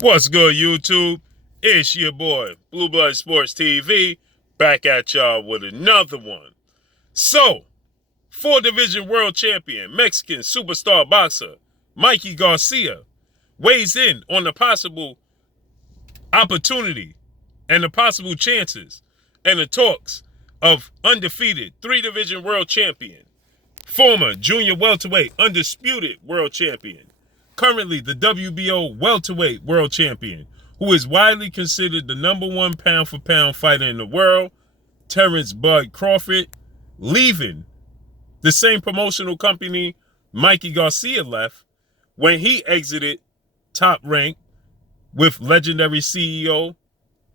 What's good, YouTube? It's your boy, Blue Blood Sports TV, back at y'all with another one. So, 4-division world champion, Mexican superstar boxer, Mikey Garcia, weighs in on the possible opportunity and the possible chances and the talks of undefeated 3-division world champion, former junior welterweight undisputed world champion, currently the WBO welterweight world champion, who is widely considered the #1 pound-for-pound fighter in the world, Terence Bud Crawford, leaving the same promotional company Mikey Garcia left when he exited Top Rank with legendary CEO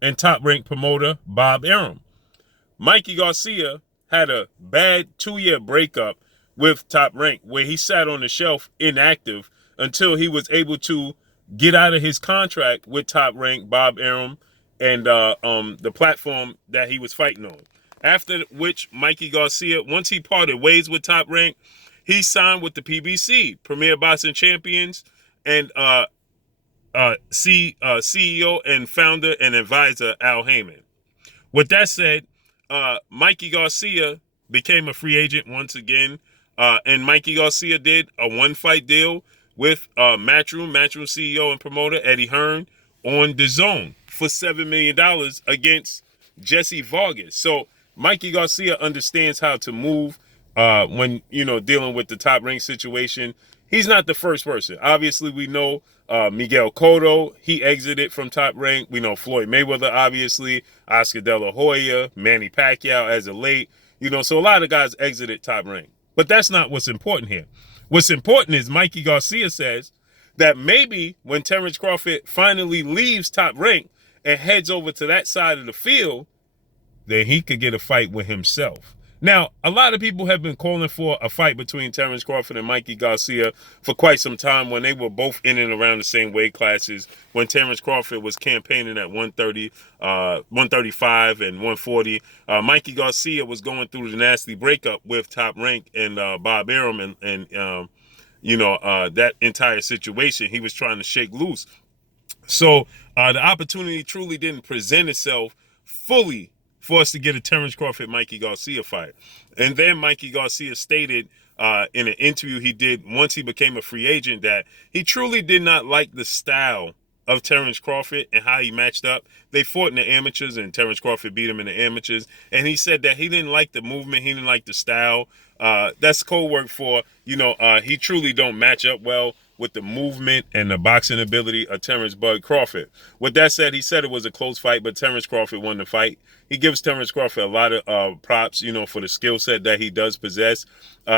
and Top Rank promoter Bob Arum. Mikey Garcia had a bad 2-year breakup with Top Rank where he sat on the shelf inactive until he was able to get out of his contract with Top Rank, Bob Arum, and the platform that he was fighting on. After which, Mikey Garcia, once he parted ways with Top Rank, he signed with the PBC, Premier Boxing Champions, and CEO and founder and advisor Al Heyman. With that said, Mikey Garcia became a free agent once again, and Mikey Garcia did a 1-fight deal with Matchroom CEO and promoter Eddie Hearn on DAZN for $7 million against Jesse Vargas. So Mikey Garcia understands how to move when dealing with the Top Rank situation. He's not the first person. Obviously, we know Miguel Cotto, he exited from Top Rank. We know Floyd Mayweather, obviously, Oscar De La Hoya, Manny Pacquiao as of late. So a lot of guys exited Top Rank. But that's not what's important here. What's important is Mikey Garcia says that maybe when Terence Crawford finally leaves Top Rank and heads over to that side of the field, then he could get a fight with himself. Now, a lot of people have been calling for a fight between Terence Crawford and Mikey Garcia for quite some time when they were both in and around the same weight classes. When Terence Crawford was campaigning at 130, 135, and 140, Mikey Garcia was going through the nasty breakup with Top Rank and Bob Arum and that entire situation. He was trying to shake loose. So the opportunity truly didn't present itself fully for us to get a Terence Crawford-Mikey Garcia fight. And then Mikey Garcia stated in an interview he did once he became a free agent that he truly did not like the style of Terence Crawford and how he matched up. They fought in the amateurs and Terence Crawford beat him in the amateurs. And he said that he didn't like the movement, he didn't like the style. That's code word for, he truly don't match up well with the movement and the boxing ability of Terence Bud Crawford. With that said, he said it was a close fight, but Terence Crawford won the fight. He gives Terence Crawford a lot of props, for the skill set that he does possess.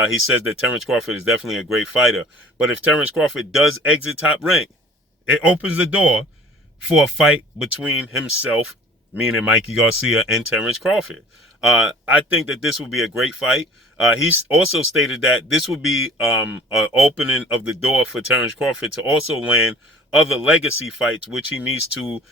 He says that Terence Crawford is definitely a great fighter. But if Terence Crawford does exit Top Rank, it opens the door for a fight between himself, meaning Mikey Garcia, and Terence Crawford. I think that this would be a great fight. He's also stated that this would be an opening of the door for Terence Crawford to also land other legacy fights, which he needs to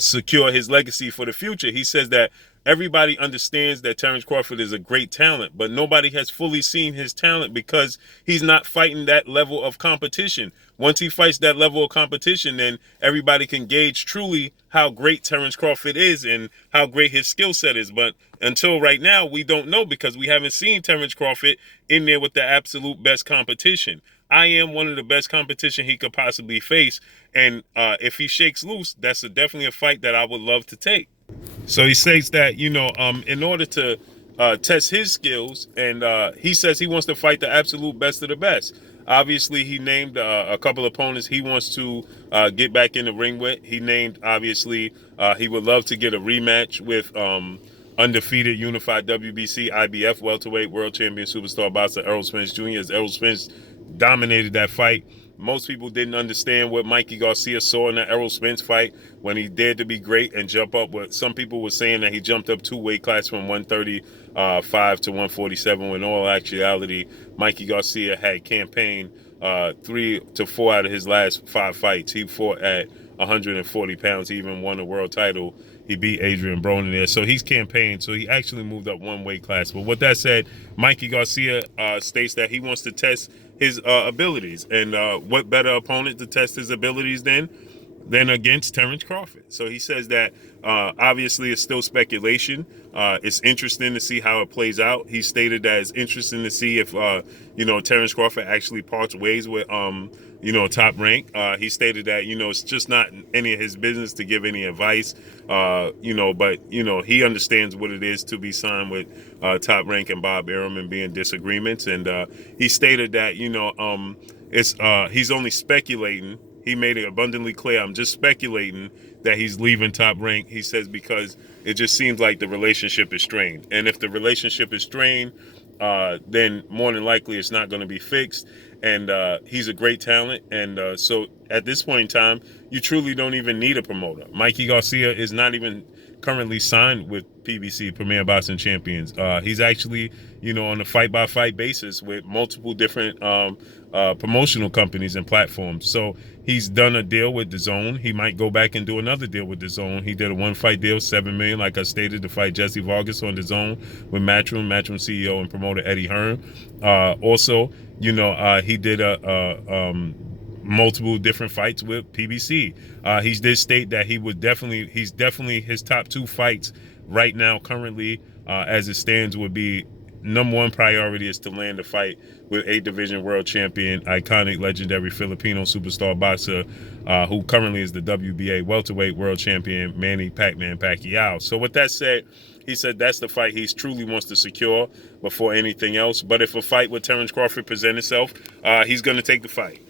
secure his legacy for the future. He says that everybody understands that Terence Crawford is a great talent, but nobody has fully seen his talent because he's not fighting that level of competition. Once he fights that level of competition, then everybody can gauge truly how great Terence Crawford is and how great his skill set is. But until right now, we don't know because we haven't seen Terence Crawford in there with the absolute best competition. I am one of the best competition he could possibly face. And if he shakes loose, that's definitely a fight that I would love to take. So he states that, in order to test his skills, and he says he wants to fight the absolute best of the best. Obviously, he named a couple of opponents he wants to get back in the ring with. He named, obviously, he would love to get a rematch with undefeated unified WBC IBF welterweight world champion superstar boxer Errol Spence Jr. as Errol Spence dominated that fight. Most people didn't understand what Mikey Garcia saw in that Errol Spence fight when he dared to be great and jump up. But some people were saying that he jumped up 2 weight classes from 135 to 147. When in all actuality, Mikey Garcia had campaigned 3 to 4 out of his last 5 fights. He fought at 140 pounds. He even won a world title. He beat Adrian Broner there. So he's campaigned. So he actually moved up 1 weight class. But with that said, Mikey Garcia states that he wants to test his abilities. And what better opponent to test his abilities than than against Terence Crawford. So he says that obviously it's still speculation. It's interesting to see how it plays out. He stated that it's interesting to see if Terence Crawford actually parts ways with Top Rank. He stated that it's just not any of his business to give any advice. But he understands what it is to be signed with Top Rank and Bob Arum and be in disagreements. And he stated that he's only speculating. He made it abundantly clear, I'm just speculating that he's leaving Top Rank. He says because it just seems like the relationship is strained. And if the relationship is strained, then more than likely it's not going to be fixed. And he's a great talent. And so at this point in time, you truly don't even need a promoter. Mikey Garcia is not even currently signed with PBC, Premier Boxing Champions. He's actually, on a fight-by-fight basis with multiple different promotional companies and platforms. So he's done a deal with DAZN. He might go back and do another deal with DAZN. He did a one-fight deal, $7 million, like I stated, to fight Jesse Vargas on DAZN with Matchroom CEO and promoter Eddie Hearn. Also, he did multiple different fights with PBC. He did state that he's definitely his top 2 fights right now, currently, as it stands, would be number 1 priority is to land a fight with 8-division world champion, iconic, legendary Filipino superstar boxer, who currently is the WBA welterweight world champion, Manny Pac-Man Pacquiao. So with that said, he said that's the fight he truly wants to secure before anything else. But if a fight with Terence Crawford presents itself, he's going to take the fight.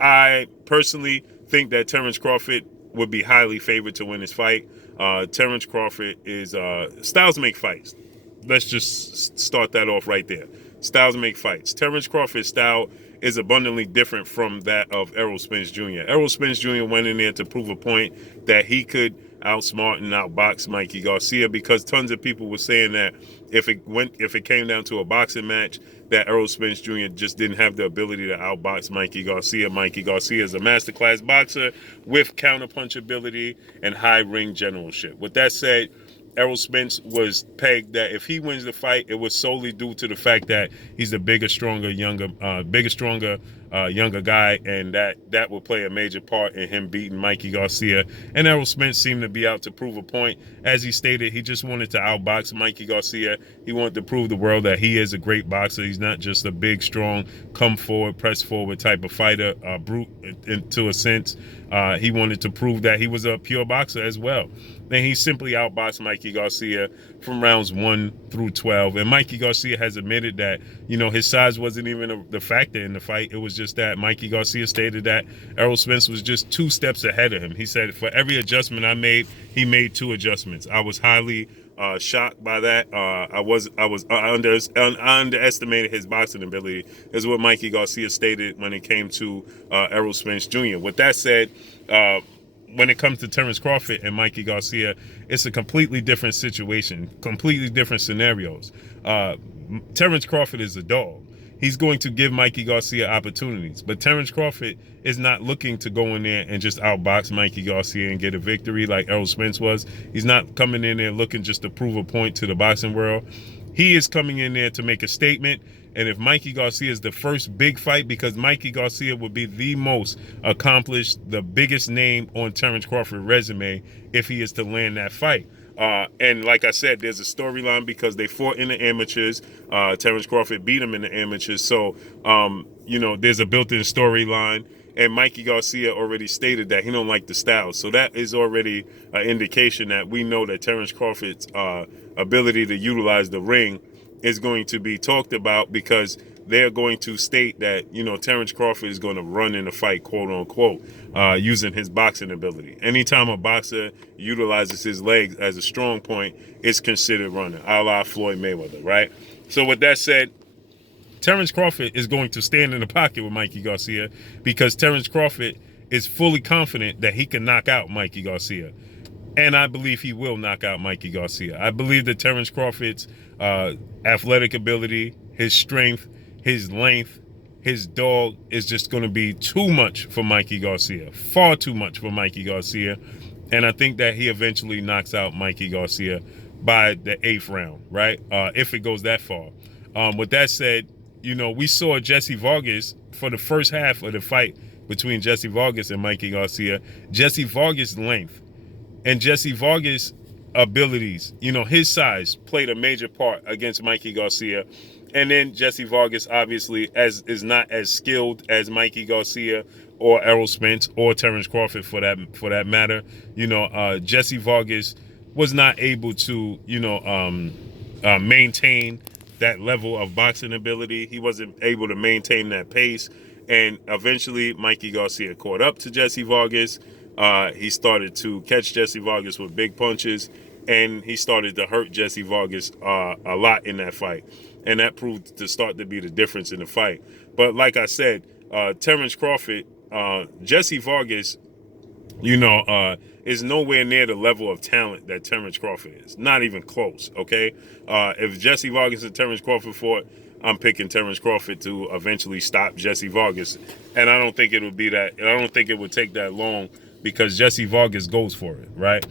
I personally think that Terence Crawford would be highly favored to win this fight. Terence Crawford is styles make fights. Let's just start that off right there. Styles make fights. Terence Crawford's style is abundantly different from that of Errol Spence Jr. Errol Spence Jr. went in there to prove a point that he could outsmart and outbox Mikey Garcia, because tons of people were saying that if it came down to a boxing match, that Errol Spence Jr. just didn't have the ability to outbox Mikey Garcia. Mikey Garcia is a masterclass boxer with counterpunch ability and high ring generalship. With that said, Errol Spence was pegged that if he wins the fight, it was solely due to the fact that he's the bigger, stronger, younger guy, and that will play a major part in him beating Mikey Garcia. And Errol Spence seemed to be out to prove a point. As he stated, he just wanted to outbox Mikey Garcia. He wanted to prove the world that he is a great boxer. He's not just a big, strong, come forward, press forward type of fighter, brute to a sense. He wanted to prove that he was a pure boxer as well. And he simply outboxed Mikey Garcia from rounds 1 through 12. And Mikey Garcia has admitted that, his size wasn't even the factor in the fight. It was just that Mikey Garcia stated that Errol Spence was just 2 steps ahead of him. He said, for every adjustment I made, he made 2 adjustments. I was highly shocked by that. I underestimated his boxing ability, is what Mikey Garcia stated when it came to Errol Spence Jr. With that said, when it comes to Terence Crawford and Mikey Garcia, it's a completely different situation, completely different scenarios. Terence Crawford is a dog. He's going to give Mikey Garcia opportunities, but Terence Crawford is not looking to go in there and just outbox Mikey Garcia and get a victory like Errol Spence was. He's not coming in there looking just to prove a point to the boxing world. He is coming in there to make a statement. And if Mikey Garcia is the first big fight, because Mikey Garcia would be the most accomplished, the biggest name on Terence Crawford's resume if he is to land that fight. And like I said, there's a storyline because they fought in the amateurs. Terence Crawford beat him in the amateurs. So, there's a built-in storyline. And Mikey Garcia already stated that he don't like the style. So that is already an indication that we know that Terence Crawford's ability to utilize the ring is going to be talked about, because they're going to state that, Terence Crawford is going to run in the fight, quote unquote, using his boxing ability. Anytime a boxer utilizes his legs as a strong point, it's considered running, a la Floyd Mayweather, right? So with that said, Terence Crawford is going to stand in the pocket with Mikey Garcia, because Terence Crawford is fully confident that he can knock out Mikey Garcia. And I believe he will knock out Mikey Garcia. I believe that Terence Crawford's athletic ability, his strength, his length, his dog is just going to be too much for Mikey Garcia. Far too much for Mikey Garcia. And I think that he eventually knocks out Mikey Garcia by the 8th round, right? If it goes that far. With that said, we saw Jesse Vargas for the first half of the fight between Jesse Vargas and Mikey Garcia. Jesse Vargas' length and Jesse Vargas' abilities, his size played a major part against Mikey Garcia. And then Jesse Vargas obviously is not as skilled as Mikey Garcia or Errol Spence or Terence Crawford for that matter. Jesse Vargas was not able to maintain that level of boxing ability. He wasn't able to maintain that pace. And eventually Mikey Garcia caught up to Jesse Vargas. He started to catch Jesse Vargas with big punches, and he started to hurt Jesse Vargas a lot in that fight. And that proved to start to be the difference in the fight. But like I said, Terence Crawford, Jesse Vargas, is nowhere near the level of talent that Terence Crawford is. Not even close, okay? If Jesse Vargas and Terence Crawford fought, I'm picking Terence Crawford to eventually stop Jesse Vargas. And I don't think it would be that. I don't think it would take that long because Jesse Vargas goes for it, right?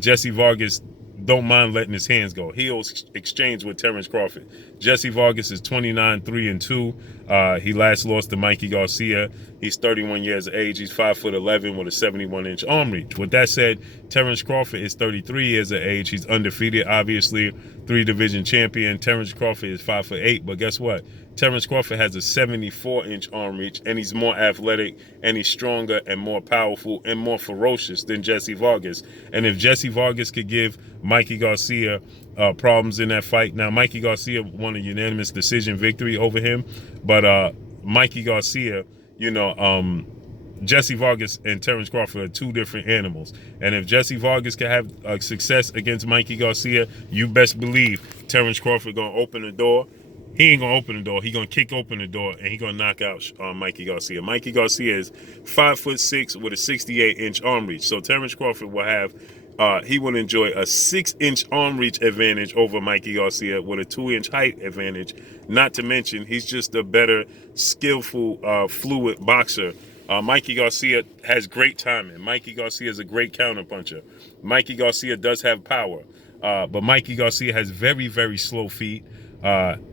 Jesse Vargas don't mind letting his hands go. He'll exchange with Terence Crawford. Jesse Vargas is 29-3-2. He last lost to Mikey Garcia. He's 31 years of age. He's 5'11" with a 71-inch arm reach. With that said, Terence Crawford is 33 years of age. He's undefeated, obviously, 3-division champion. Terence Crawford is 5'8", but guess what? Terence Crawford has a 74-inch arm reach, and he's more athletic, and he's stronger and more powerful and more ferocious than Jesse Vargas. And if Jesse Vargas could give Mikey Garcia problems in that fight, now Mikey Garcia won a unanimous decision victory over him, but Mikey Garcia, Jesse Vargas and Terence Crawford are two different animals. And if Jesse Vargas can have success against Mikey Garcia, you best believe Terence Crawford gonna open the door. He ain't gonna open the door. He gonna kick open the door, and he gonna knock out Mikey Garcia. Mikey Garcia is 5'6" with a 68-inch arm reach. So Terence Crawford will have, he will enjoy a 6-inch arm reach advantage over Mikey Garcia with a 2-inch height advantage. Not to mention, he's just a better, skillful, fluid boxer. Mikey Garcia has great timing. Mikey Garcia is a great counterpuncher. Mikey Garcia does have power, but Mikey Garcia has very, very slow feet.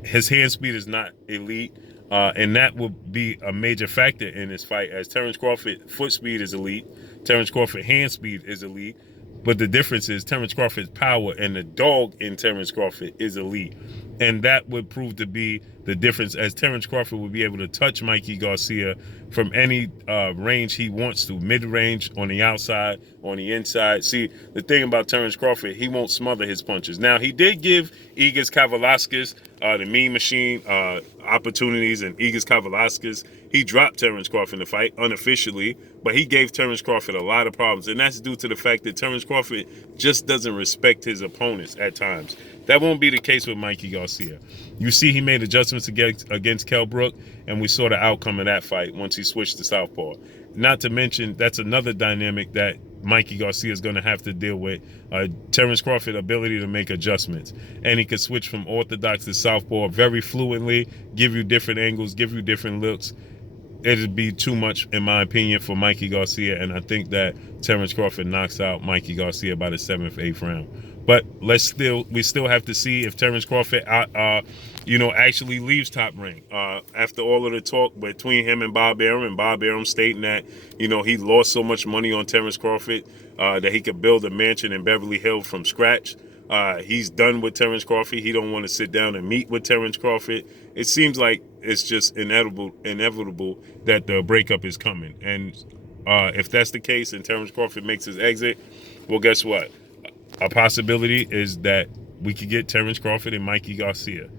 His hand speed is not elite, and that will be a major factor in this fight, as Terence Crawford foot speed is elite, Terence Crawford hand speed is elite, but the difference is Terence Crawford's power and the dog in Terence Crawford is elite. And that would prove to be the difference, as Terence Crawford would be able to touch Mikey Garcia from any range he wants to, mid-range, on the outside, on the inside. See, the thing about Terence Crawford, he won't smother his punches. Now, he did give Igis Kavalauskas, the Mean Machine, opportunities, and Igis Kavalauskas, he dropped Terence Crawford in the fight unofficially, but he gave Terence Crawford a lot of problems, and that's due to the fact that Terence Crawford just doesn't respect his opponents at times. That won't be the case with Mikey Garcia. You see, he made adjustments against Kell Brook, and we saw the outcome of that fight once he switched to southpaw. Not to mention, that's another dynamic that Mikey Garcia is going to have to deal with. Terence Crawford's ability to make adjustments, and he can switch from orthodox to southpaw very fluently, give you different angles, give you different looks. It'd be too much, in my opinion, for Mikey Garcia, and I think that Terence Crawford knocks out Mikey Garcia by the 7th, 8th round. But we still have to see if Terence Crawford, actually leaves Top Rank. After all of the talk between him and Bob Arum stating that, he lost so much money on Terence Crawford that he could build a mansion in Beverly Hills from scratch. He's done with Terence Crawford. He don't want to sit down and meet with Terence Crawford. It seems like it's just inevitable that the breakup is coming. And if that's the case and Terence Crawford makes his exit, well, guess what? A possibility is that we could get Terence Crawford and Mikey Garcia.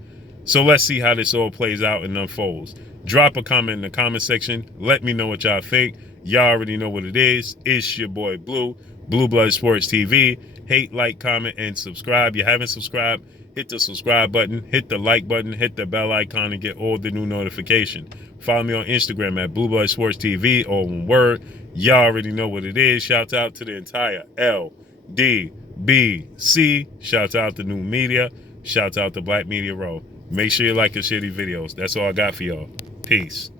So let's see how this all plays out and unfolds. Drop a comment in the comment section. Let me know what y'all think. Y'all already know what it is. It's your boy Blue Blood Sports TV. Hate, like, comment, and subscribe. You haven't subscribed, hit the subscribe button, hit the like button, hit the bell icon, and get all the new notifications. Follow me on Instagram at Blue Blood Sports TV, all one word. Y'all already know what it is. Shout out to the entire LDBC. Shout out to New Media. Shout out to Black Media Row. Make sure you like and share these videos. That's all I got for y'all. Peace.